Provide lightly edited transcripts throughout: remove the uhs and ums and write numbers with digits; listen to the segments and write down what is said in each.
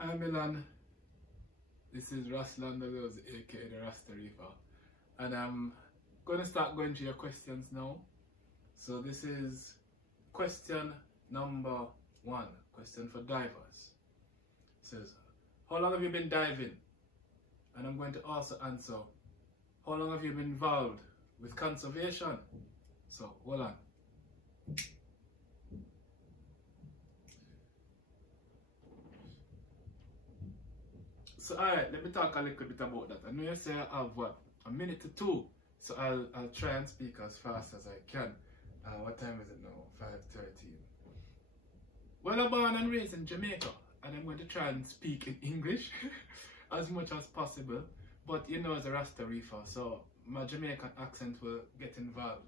Hi Milan, this is Rasta Reefer, aka the Rasta Reefer, and I'm going to start going through your questions now. So this is question number 1, question for divers. It says, how long have you been diving? And I'm going to also answer, how long have you been involved with conservation? So hold on. So alright, let me talk a little bit about that. I know you say I have what, a minute to 2, so I'll try and speak as fast as I can. What time is it now? 5:13. Well, I'm born and raised in Jamaica, and I'm going to try and speak in English as much as possible. But you know, as a Rasta Reefer, so my Jamaican accent will get involved.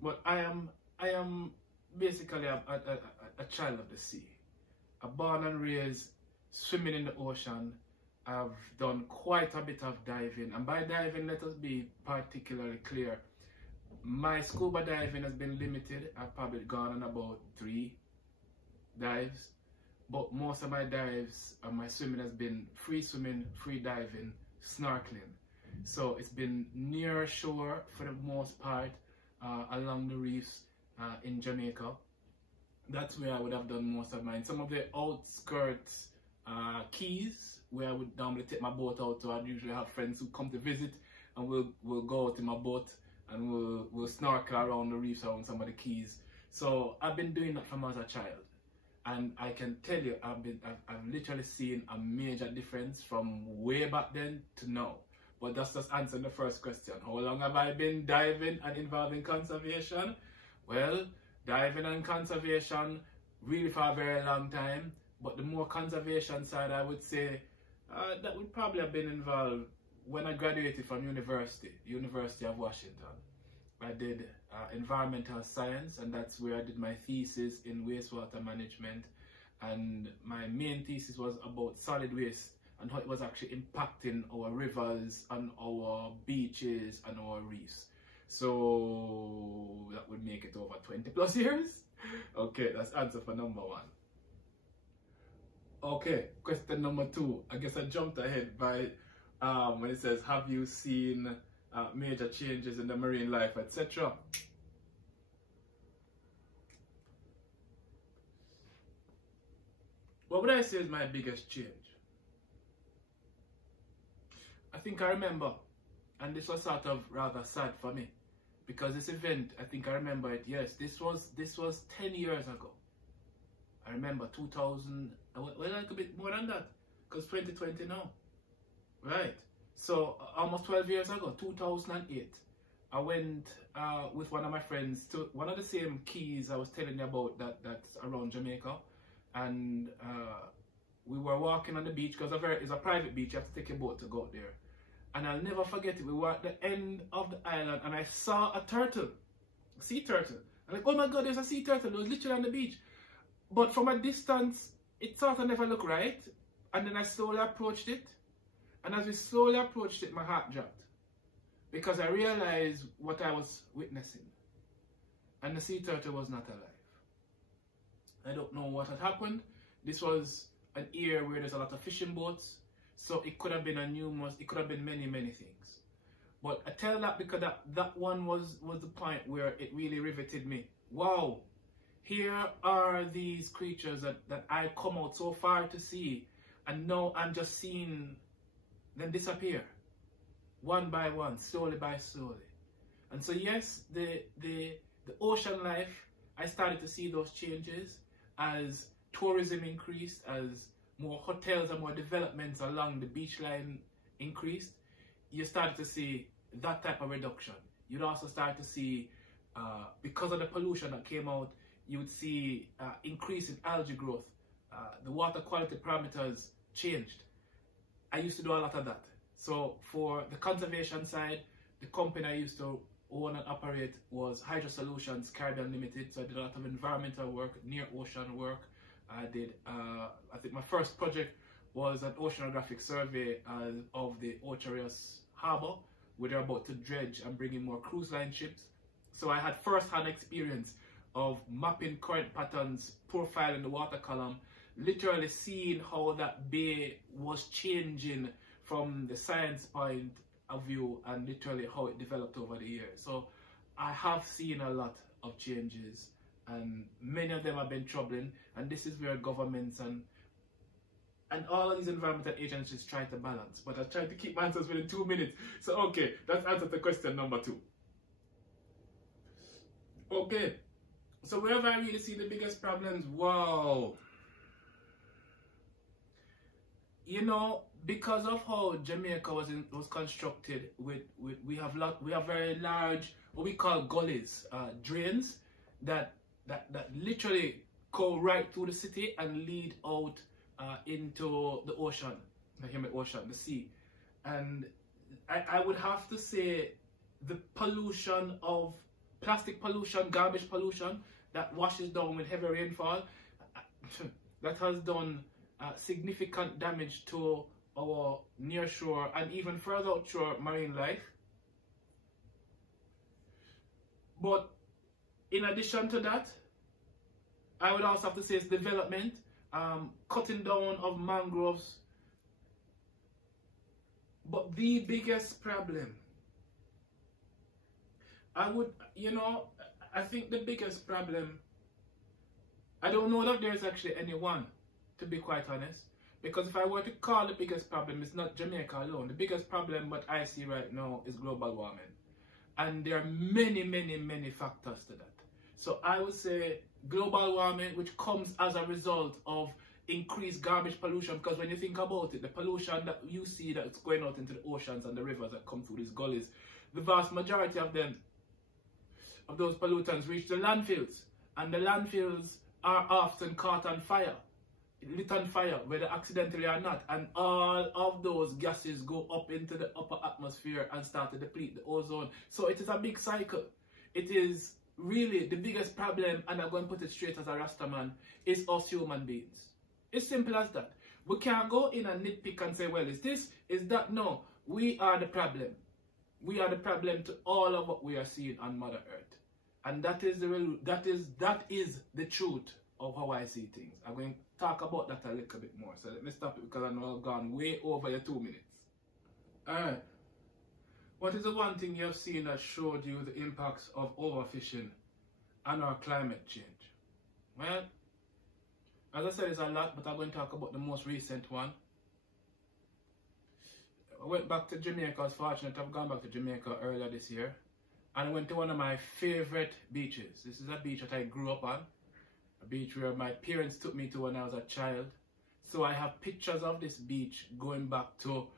But I am basically a child of the sea. I'm born and raised swimming in the ocean. I've done quite a bit of diving, and by diving, let us be particularly clear. My scuba diving has been limited. I've probably gone on about 3 dives, but most of my dives and my swimming has been free swimming, free diving, snorkeling. So it's been near shore for the most part, along the reefs in Jamaica. That's where I would have done most of mine. Some of the outskirts keys where I would normally take my boat out to. I'd usually have friends who come to visit, and we'll go out in my boat and we'll snorkel around the reefs around some of the keys. So I've been doing that from as a child, and I can tell you I've literally seen a major difference from way back then to now. But that's just answering the first question. How long have I been diving and involved in conservation? Well, diving and conservation really for a very long time. But the more conservation side, I would say, that would probably have been involved when I graduated from University of Washington. I did environmental science, and that's where I did my thesis in wastewater management. And my main thesis was about solid waste and how it was actually impacting our rivers and our beaches and our reefs. So that would make it over 20 plus years. Okay, that's answer for number 1. Okay, question number 2. I guess I jumped ahead by when it says, have you seen major changes in the marine life, etc.? What would I say is my biggest change? I think I remember, and this was sort of rather sad for me, because this event, I think I remember it. Yes, this was 10 years ago. I remember 2000, well, like a bit more than that, because 2020 now, right? So almost 12 years ago, 2008, I went with one of my friends to one of the same keys I was telling you about that's around Jamaica, and we were walking on the beach, because it's a private beach. You have to take a boat to go out there. And I'll never forget it. We were at the end of the island, and I saw a turtle, a sea turtle. I'm like, oh my God, there's a sea turtle. It was literally on the beach. But from a distance, it sort of never looked right. And then I slowly approached it. And as we slowly approached it, my heart dropped, because I realized what I was witnessing. And the sea turtle was not alive. I don't know what had happened. This was an area where there's a lot of fishing boats. So it could have been it could have been many, many things. But I tell that because that one was the point where it really riveted me. Wow, here are these creatures that I come out so far to see, and now I'm just seeing them disappear, one by one, slowly by slowly. And so yes, the ocean life, I started to see those changes as tourism increased, as more hotels and more developments along the beach line increased. You started to see that type of reduction. You'd also start to see, because of the pollution that came out, you would see increase in algae growth. The water quality parameters changed. I used to do a lot of that. So for the conservation side, the company I used to own and operate was Hydro Solutions Caribbean Limited. So I did a lot of environmental work, near ocean work. I did, I think my first project was an oceanographic survey of the Ocherius Harbour, where they're about to dredge and bring in more cruise line ships. So I had first-hand experience of mapping current patterns, profiling the water column, literally seeing how that bay was changing from the science point of view and literally how it developed over the years. So I have seen a lot of changes, and many of them have been troubling, and this is where governments and all of these environmental agencies try to balance. But I tried to keep my answers within 2 minutes. So okay, that's answer to question number 2. Okay, so where have I really seen the biggest problems? Wow. You know, because of how Jamaica was constructed, we have very large, what we call gullies, drains that literally go right through the city and lead out into the ocean, the humid ocean, the sea. And I would have to say the pollution of plastic pollution, garbage pollution that washes down with heavy rainfall, that has done significant damage to our near shore and even further outshore marine life. But in addition to that, I would also have to say it's development, cutting down of mangroves. But the biggest problem, I think the biggest problem, I don't know that there's actually any one, to be quite honest. Because if I were to call the biggest problem, it's not Jamaica alone. The biggest problem what I see right now is global warming. And there are many, many, many factors to that. So I would say global warming, which comes as a result of increased garbage pollution, because when you think about it, the pollution that you see that's going out into the oceans and the rivers that come through these gullies, the vast majority of them, of those pollutants, reach the landfills. And the landfills are often caught on fire, lit on fire, whether accidentally or not, and all of those gases go up into the upper atmosphere and start to deplete the ozone. So it is a big cycle. It is really the biggest problem, and I'm going to put it straight as a Rasta man, is us human beings. It's simple as that. We can't go in and nitpick and say, well, is this, is that? No, we are the problem. We are the problem to all of what we are seeing on Mother Earth. And that is the truth of how I see things. I'm going to talk about that a little bit more. So let me stop it because I know I've gone way over your 2 minutes. Alright. What is the one thing you have seen that showed you the impacts of overfishing and our climate change? Well, as I said, it's a lot, but I'm going to talk about the most recent one. I went back to Jamaica. I was fortunate to have gone back to Jamaica earlier this year. And I went to one of my favorite beaches. This is a beach that I grew up on. A beach where my parents took me to when I was a child. So I have pictures of this beach going back to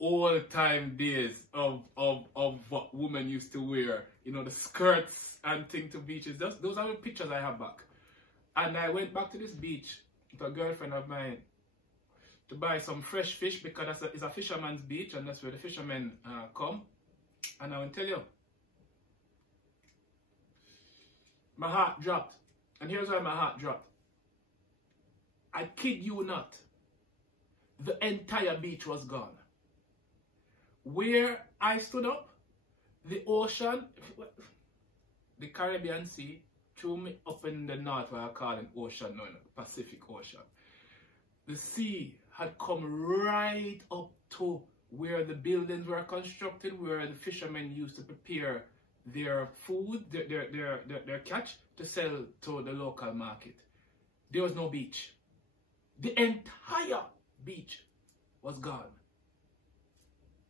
old-time days of what women used to wear. You know, the skirts and things to beaches. Those are the pictures I have back. And I went back to this beach with a girlfriend of mine to buy some fresh fish, because it's a fisherman's beach and that's where the fishermen come. And I will tell you, my heart dropped. And here's why my heart dropped. I kid you not. The entire beach was gone. Where I stood up, the ocean, the Caribbean Sea, threw me up in the north, where I call it ocean, no, the Pacific Ocean. The sea had come right up to where the buildings were constructed, where the fishermen used to prepare their food, their catch, to sell to the local market. There was no beach. The entire beach was gone.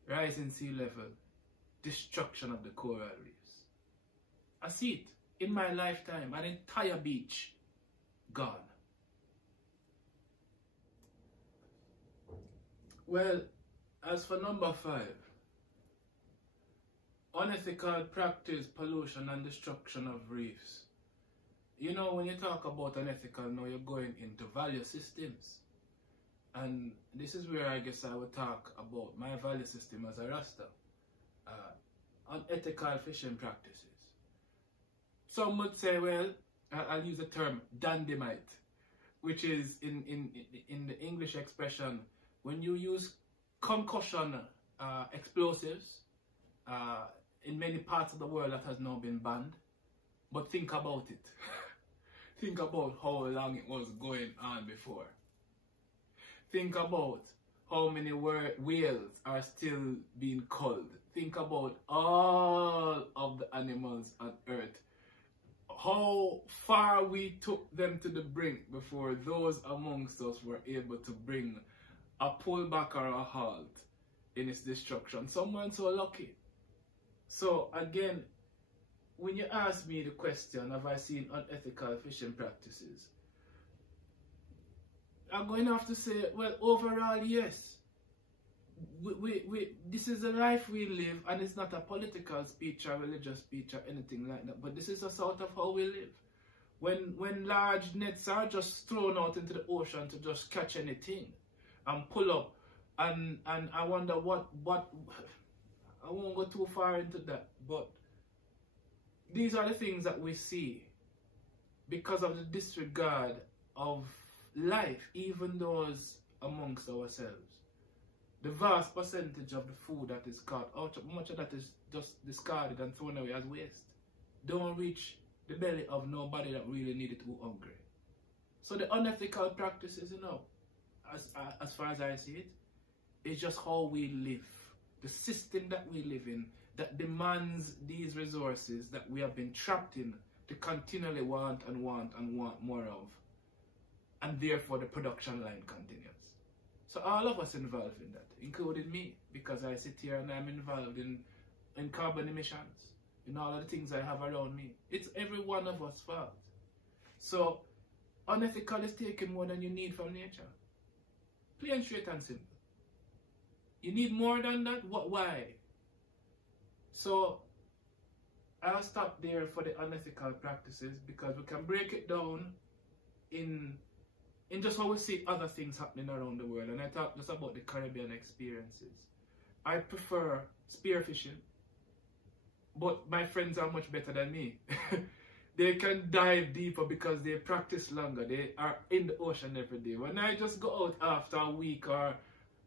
Rising sea level, destruction of the coral reefs. I see it in my lifetime, an entire beach gone. Well, as for number 5, unethical practice, pollution and destruction of reefs. You know, when you talk about unethical, now you're going into value systems. And this is where I guess I would talk about my value system as a Rasta. Unethical fishing practices. Some would say, well, I'll use the term dandemite, which is in the English expression, when you use concussion explosives, in many parts of the world that has now been banned. But think about it. Think about how long it was going on before. Think about how many whales are still being culled. Think about all of the animals on earth. How far we took them to the brink before those amongst us were able to bring a pullback or a halt in its destruction. Someone so lucky. So again, when you ask me the question, have I seen unethical fishing practices? I'm going to have to say, well, overall, yes. This is the life we live, and it's not a political speech or religious speech or anything like that, but this is a sort of how we live. When large nets are just thrown out into the ocean to just catch anything and pull up, and I wonder what I won't go too far into that, but these are the things that we see because of the disregard of life, even those amongst ourselves. The vast percentage of the food that is caught, much of that is just discarded and thrown away as waste. Don't reach the belly of nobody that really needed to be hungry. So the unethical practices, you know, as far as I see it, is just how we live. The system that we live in that demands these resources that we have been trapped in to continually want and want and want more of. And therefore the production line continues. So all of us involved in that, including me, because I sit here and I'm involved in carbon emissions, in all of the things I have around me. It's every one of us fault. So unethical is taking more than you need from nature. Plain, straight and simple. You need more than that? Why? So I'll stop there for the unethical practices, because we can break it down in just how we see other things happening around the world. And I talk just about the Caribbean experiences. I prefer spearfishing, but my friends are much better than me. They can dive deeper because they practice longer. They are in the ocean every day. When I just go out after a week or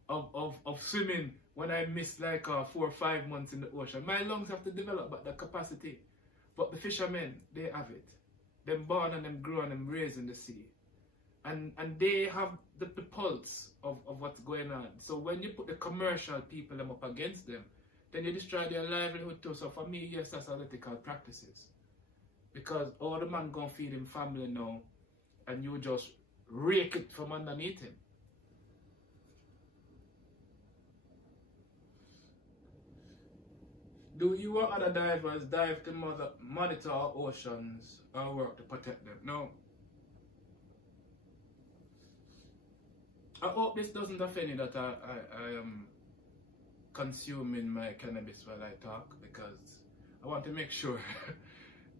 of swimming, when I miss like 4 or 5 months in the ocean, my lungs have to develop back that capacity. But the fishermen, they have it. Them born and them grow and them raised in the sea. And they have the pulse of what's going on. So when you put the commercial people them up against them, then you destroy their livelihood too. So for me, yes, that's unethical practices. Because all the man gonna feed him family now, and you just rake it from underneath him. Do you or other divers dive to monitor our oceans or work to protect them? No. I hope this doesn't offend you that I am consuming my cannabis while I talk, because I want to make sure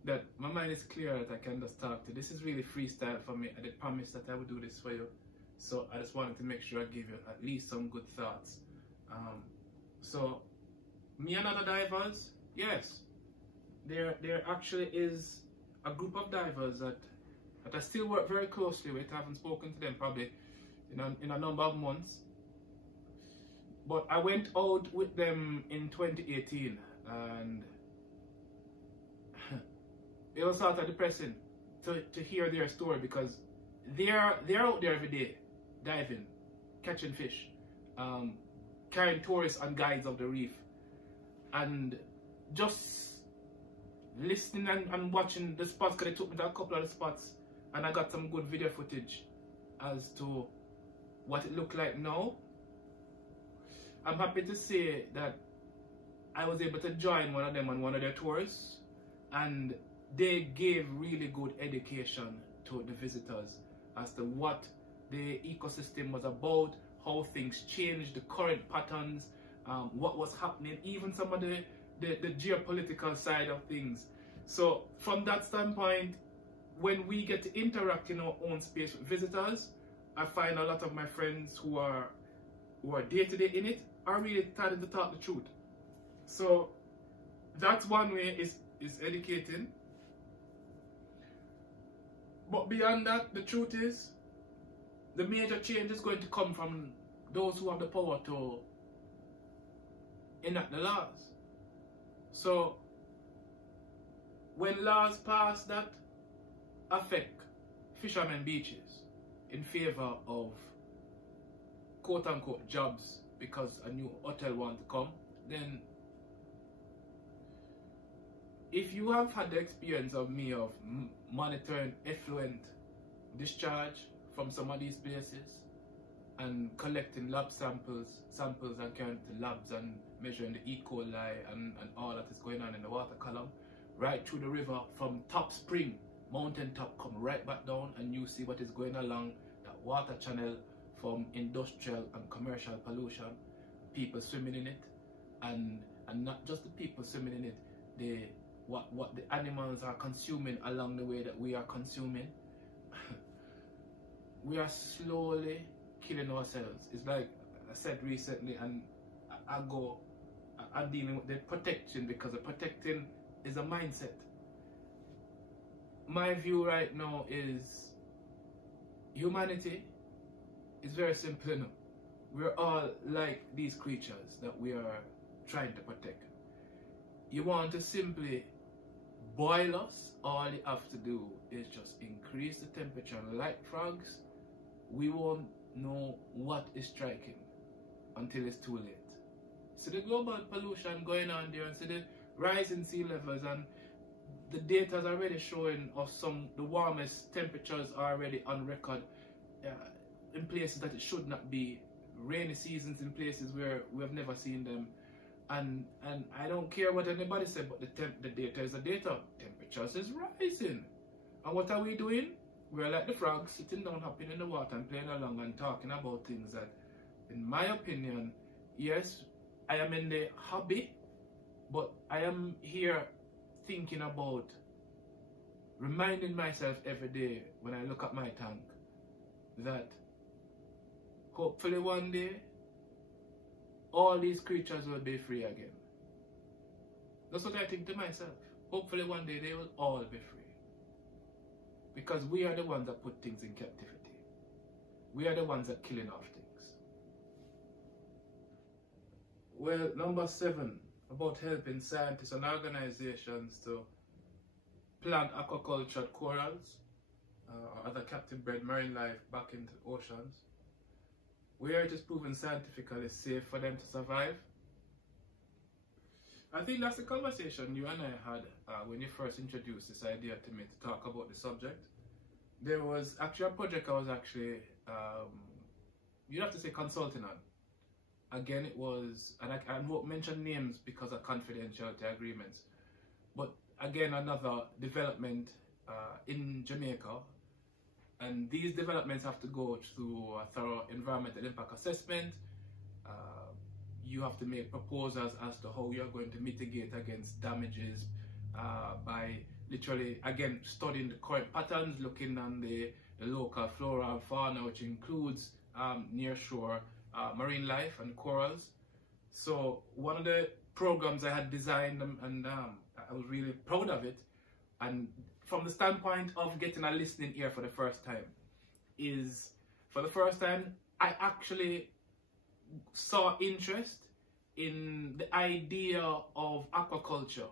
that my mind is clear, that I can just talk to you. This is really freestyle for me. I did promise that I would do this for you. So I just wanted to make sure I give you at least some good thoughts. So me and other divers, yes, there actually is a group of divers that I still work very closely with. I haven't spoken to them probably in a number of months. But I went out with them in 2018, and it was sort of depressing to hear their story, because they're out there every day, diving, catching fish, carrying tourists and guides of the reef, and just listening and watching the spots, because they took me to a couple of the spots, and I got some good video footage as to what it looked like now. I'm happy to say that I was able to join one of them on one of their tours, and they gave really good education to the visitors as to what the ecosystem was about, how things changed, the current patterns, what was happening, even some of the geopolitical side of things. So from that standpoint, when we get to interact in our own space with visitors, I find a lot of my friends who are day-to-day in it are really starting to talk the truth. So that's one way, is educating. But beyond that, the truth is, the major change is going to come from those who have the power to enact the laws. So when laws pass that affect fishermen beaches in favor of quote unquote jobs because a new hotel wants to come, then if you have had the experience of me of monitoring effluent discharge from some of these places and collecting lab samples and carrying to labs and measuring the E. coli and all that is going on in the water column, right through the river from top spring, mountain top, come right back down, and you see what is going along that water channel from industrial and commercial pollution, people swimming in it, and not just the people swimming in it, what the animals are consuming along the way that we are consuming. We are slowly killing ourselves. It's like I said recently, and I'm dealing with the protection, because the protecting is a mindset. My view right now is humanity is very simple enough. We're all like these creatures that we are trying to protect. You want to simply boil us, all you have to do is just increase the temperature. Like frogs, we won't know what is striking until it's too late. So the global pollution going on there, and so the rising sea levels, and the data is already showing us the warmest temperatures are already on record in places that it should not be, rainy seasons in places where we have never seen them. And I don't care what anybody said, but the data is the data. Temperatures is rising. And what are we doing? We're like the frogs, sitting down, hopping in the water and playing along and talking about things that, in my opinion, yes, I am in the hobby, but I am here thinking about reminding myself every day when I look at my tank that hopefully one day all these creatures will be free again. That's what I think to myself. Hopefully one day they will all be free. Because we are the ones that put things in captivity. We are the ones that killing off things. Well, number 7, about helping scientists and organizations to plant aquacultured corals or other captive bred marine life back into the oceans, where it is proven scientifically safe for them to survive. I think that's the conversation you and I had when you first introduced this idea to me to talk about the subject. There was actually a project I was actually, you'd have to say, consulting on. Again, it was, and I won't mention names because of confidentiality agreements, but again, another development in Jamaica. And these developments have to go through a thorough environmental impact assessment. You have to make proposals as to how you're going to mitigate against damages by literally, again, studying the current patterns, looking on the local flora and fauna, which includes near shore marine life and corals. So one of the programs I had designed, and I was really proud of it, and from the standpoint of getting a listening ear for the first time, is for the first time I actually saw interest in the idea of aquaculture,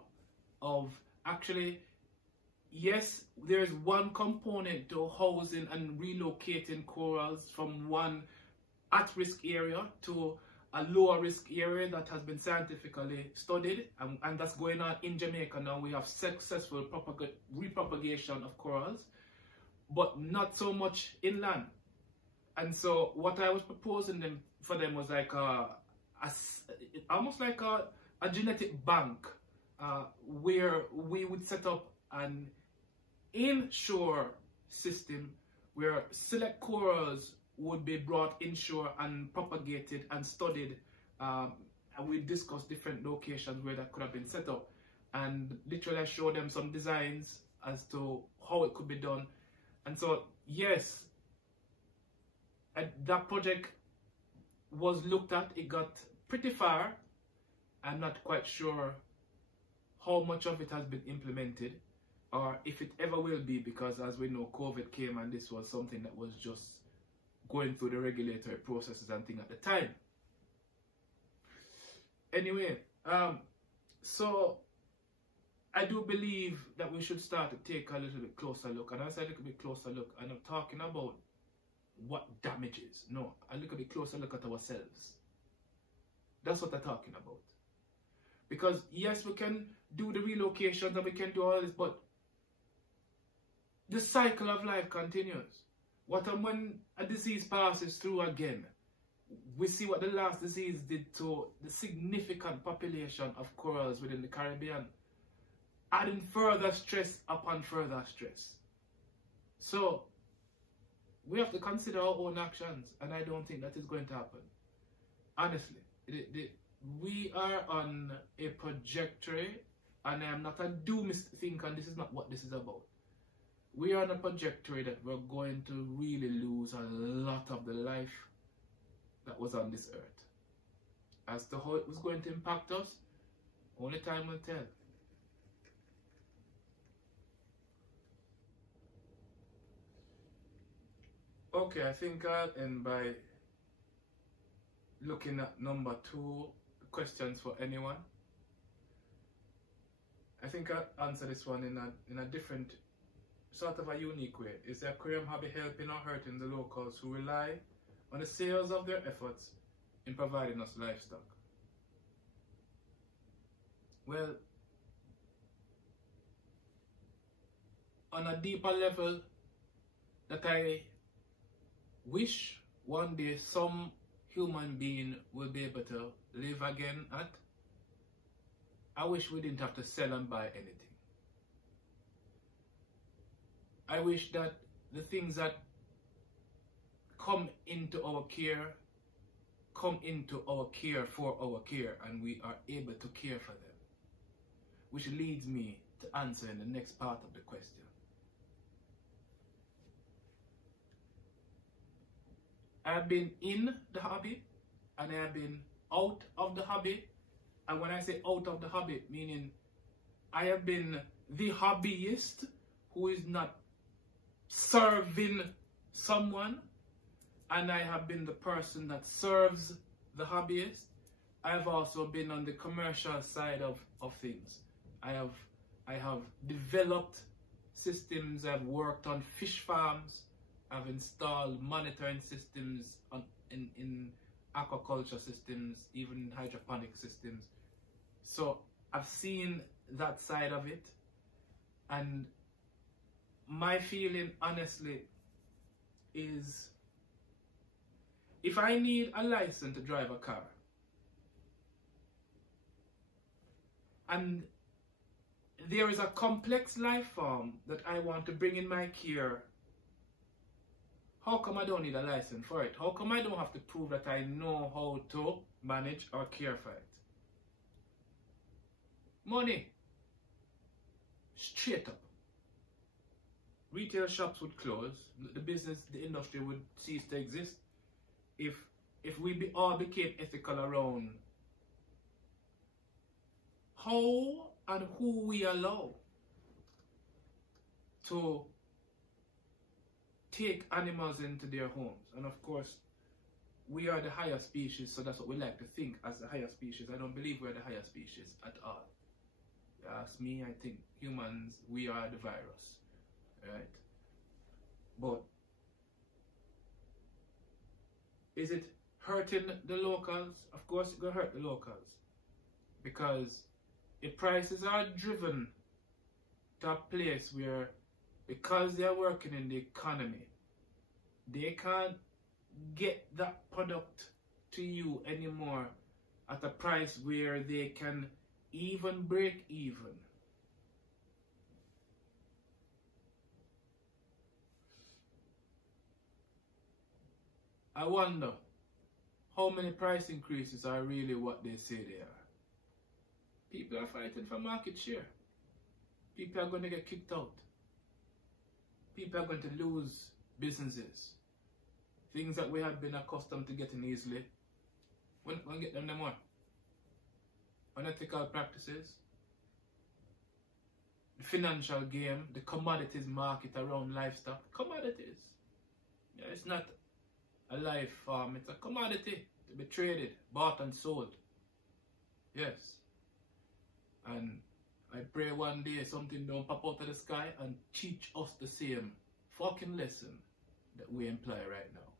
of actually, yes, there's one component to housing and relocating corals from one at-risk area to a lower risk area that has been scientifically studied, and that's going on in Jamaica now. We have successful repropagation of corals, but not so much inland. And so what I was proposing for them was like almost like a genetic bank where we would set up an inshore system where select corals would be brought inshore and propagated and studied, and we discussed different locations where that could have been set up, and literally I showed them some designs as to how it could be done. And so yes, that project was looked at, it got pretty far. I'm not quite sure how much of it has been implemented or if it ever will be, because as we know, COVID came and this was something that was just going through the regulatory processes and things at the time. Anyway, so I do believe that we should start to take a little bit closer look, and I say a little bit closer look, and I'm talking about what damage is. No, a little bit closer look at ourselves. That's what I'm talking about. Because yes, we can do the relocations and we can do all this, but the cycle of life continues. What when a disease passes through again? We see what the last disease did to the significant population of corals within the Caribbean, adding further stress upon further stress. So we have to consider our own actions, and I don't think that is going to happen. Honestly, we are on a trajectory, and I am not a doomist thinker, and this is not what this is about. We are on a trajectory that we're going to really lose a lot of the life that was on this earth. As to how it was going to impact us, only time will tell. Okay, I think I'll end by looking at number 2, questions for anyone. I think I'll answer this one in a different, sort of a unique way. Is the aquarium hobby helping or hurting the locals who rely on the sales of their efforts in providing us livestock? Well, on a deeper level, that I wish one day some human being will be able to live again at, I wish we didn't have to sell and buy anything. I wish that the things that come into our care for our care, and we are able to care for them. Which leads me to answer in the next part of the question. I've been in the hobby and I have been out of the hobby. And when I say out of the hobby, meaning I have been the hobbyist who is not serving someone, and I have been the person that serves the hobbyist. I have also been on the commercial side of things. I have developed systems. I've worked on fish farms. I've installed monitoring systems in aquaculture systems, even hydroponic systems. So I've seen that side of it, and my feeling honestly is, if I need a license to drive a car, and there is a complex life form that I want to bring in my care, how come I don't need a license for it? How come I don't have to prove that I know how to manage or care for it? Money. Straight up. Retail shops would close. The industry would cease to exist if we all became ethical around how and who we allow to take animals into their homes. And of course, we are the higher species, so that's what we like to think as the higher species. I don't believe we're the higher species at all. You ask me, I think humans, we are the virus, right? But is it hurting the locals? Of course it's going to hurt the locals, because the prices are driven to a place where, because they are working in the economy, they can't get that product to you anymore at a price where they can even break even. I wonder how many price increases are really what they say they are. People are fighting for market share. People are going to get kicked out. People are going to lose businesses. Things that we have been accustomed to getting easily, we're not going to get them no more. Unethical practices, the financial game, the commodities market around livestock. Commodities. Yeah, it's not a life farm, it's a commodity to be traded, bought and sold. Yes. And I pray one day something don't pop out of the sky and teach us the same fucking lesson that we employ right now.